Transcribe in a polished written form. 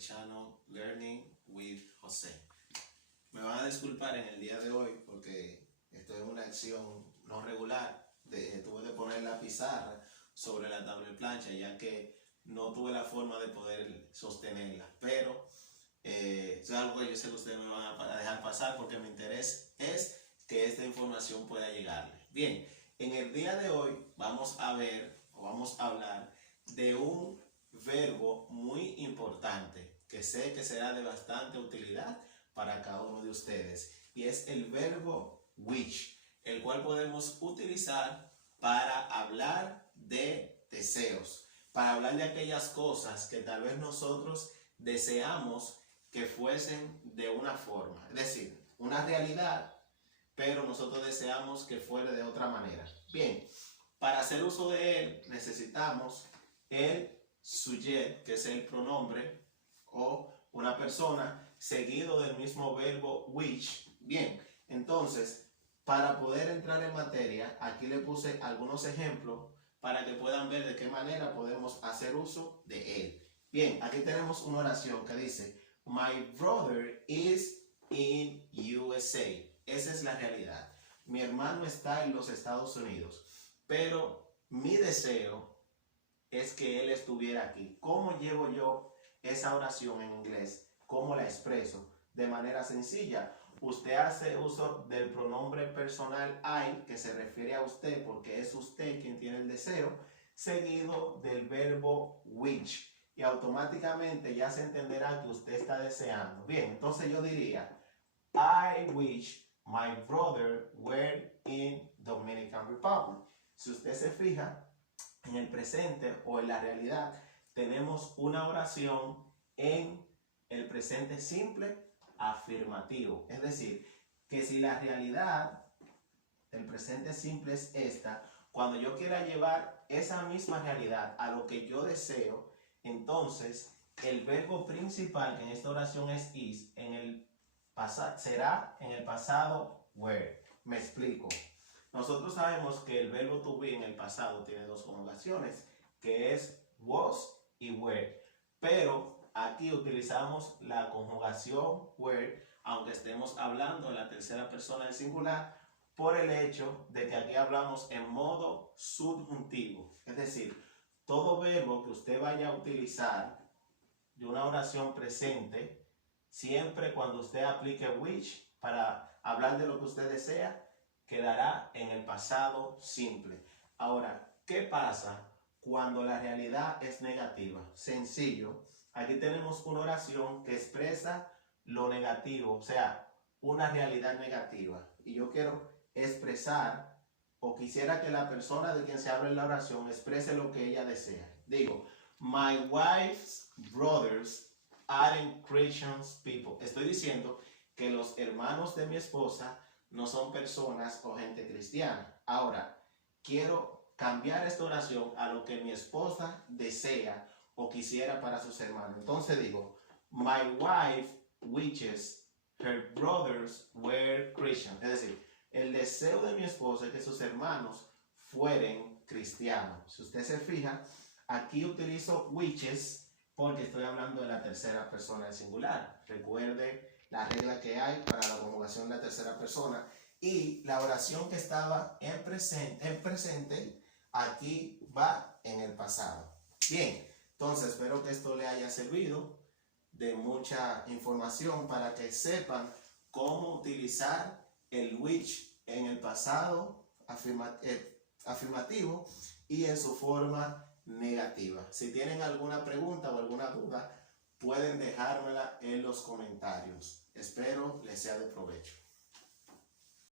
channel Learning with José. Me van a disculpar en el día de hoy porque estoy en una acción no regular. Tuve que poner la pizarra sobre la tabla de plancha ya que no tuve la forma de poder sostenerla. Pero es algo que yo sé que ustedes me van a dejar pasar porque mi interés es que esta información pueda llegarle. Bien, en el día de hoy vamos a hablar de un verbo muy importante que sé que será de bastante utilidad para cada uno de ustedes, y es el verbo which, el cual podemos utilizar para hablar de deseos, para hablar de aquellas cosas que tal vez nosotros deseamos que fuesen de una forma, es decir, una realidad, pero nosotros deseamos que fuera de otra manera. Bien, para hacer uso de él necesitamos el sujet, que es el pronombre o una persona, seguido del mismo verbo which. Bien, entonces, para poder entrar en materia, aquí le puse algunos ejemplos para que puedan ver de qué manera podemos hacer uso de él. Bien, aquí tenemos una oración que dice, My brother is in USA. Esa es la realidad. Mi hermano está en los Estados Unidos, pero mi deseo es que él estuviera aquí. ¿Cómo llevo yo esa oración en inglés? ¿Cómo la expreso? De manera sencilla. Usted hace uso del pronombre personal I, que se refiere a usted porque es usted quien tiene el deseo, seguido del verbo which. Y automáticamente ya se entenderá que usted está deseando. Bien, entonces yo diría, I wish my brother were in Dominican Republic. Si usted se fija, en el presente o en la realidad, tenemos una oración en el presente simple afirmativo. Es decir, que si la realidad del presente simple es esta, cuando yo quiera llevar esa misma realidad a lo que yo deseo, entonces el verbo principal, que en esta oración es is, será en el pasado were. Me explico. Nosotros sabemos que el verbo to be en el pasado tiene dos conjugaciones, que es was y were. Pero aquí utilizamos la conjugación were, aunque estemos hablando en la tercera persona del singular, por el hecho de que aquí hablamos en modo subjuntivo. Es decir, todo verbo que usted vaya a utilizar de una oración presente, siempre cuando usted aplique which para hablar de lo que usted desea, quedará en el pasado simple. Ahora, ¿qué pasa cuando la realidad es negativa? Sencillo. Aquí tenemos una oración que expresa lo negativo, o sea, una realidad negativa. Y yo quiero expresar, o quisiera que la persona de quien se habla en la oración exprese lo que ella desea. Digo, my wife's brothers aren't Christian people. Estoy diciendo que los hermanos de mi esposa no son personas o gente cristiana. Ahora, quiero cambiar esta oración a lo que mi esposa desea o quisiera para sus hermanos. Entonces digo, my wife wishes her brothers were Christian. Es decir, el deseo de mi esposa es que sus hermanos fueran cristianos. Si usted se fija, aquí utilizo wishes porque estoy hablando de la tercera persona del singular. Recuerde la regla que hay para la conjugación de la tercera persona, y la oración que estaba en presente aquí va en el pasado. Bien, entonces espero que esto le haya servido de mucha información para que sepan cómo utilizar el which en el pasado afirmativo y en su forma negativa. Si tienen alguna pregunta o alguna duda, pueden dejármela en los comentarios. Espero les sea de provecho.